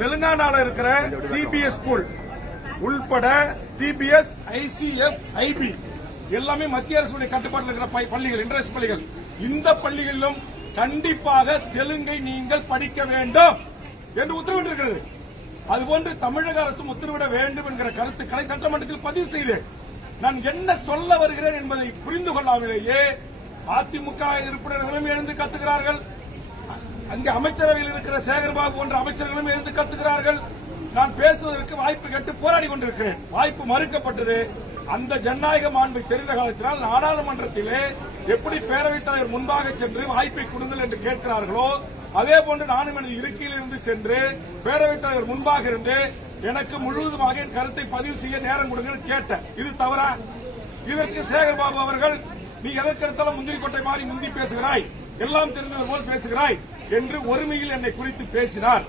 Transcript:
தெலுங்கானால இருக்கிற CBS school உள்பட CBS, ICF, IP எல்லாமே மத்திய அரசுடைய கட்டுப்பாட்டில் இருக்கிற பள்ளிகள், இன்டர்நேஷனல் பள்ளிகள். இந்த பள்ளிகளிலும் கண்டிப்பாக தெலுங்கை நீங்கள் படிக்க வேண்டும் என்று உத்தரவிட்டிருக்கிறது. அதுபோன்று தமிழக அரசும் உத்தரவிட வேண்டும் என்கிற கருத்துக்களை சட்டமன்றத்தில் பதிவு செய்தேன். நான் என்ன சொல்ல வருகிறேன் என்பதை புரிந்து கொள்ளாமலேயே அதிமுக உறுப்பினர்களும் எழுந்து கத்துகிறார்கள். அங்கே அமைச்சரவையில் இருக்கிற சேகர்பாபு போன்ற அமைச்சர்களும் எழுந்து கத்துகிறார்கள். நான் பேசுவதற்கு வாய்ப்பு கேட்டு போராடி கொண்டிருக்கிறேன். வாய்ப்பு மறுக்கப்பட்டது. அந்த ஜனநாயக மாண்பை தெரிந்த காலத்தினால் நாடாளுமன்றத்திலே எப்படி பேரவைத் தலைவர் முன்பாக சென்று வாய்ப்பை கொடுங்கள் என்று கேட்கிறார்களோ அதே போன்று நானும் எனது இருக்கையில் இருந்து சென்று பேரவைத் தலைவர் முன்பாக இருந்து எனக்கு முழுவதுமாக என் கருத்தை பதிவு செய்ய நேரம் கொடுங்கள் கேட்டேன். இது தவறா? இதற்கு சேகர்பாபு அவர்கள் நீ எதற்கெடுத்தாலும் முந்திரி கொட்டை மாறி முந்தி பேசுகிறாய், எல்லாம் தெரிந்தது போல் பேசுகிறாய் என்று ஒருமையில் என்னை குறித்து பேசினார்.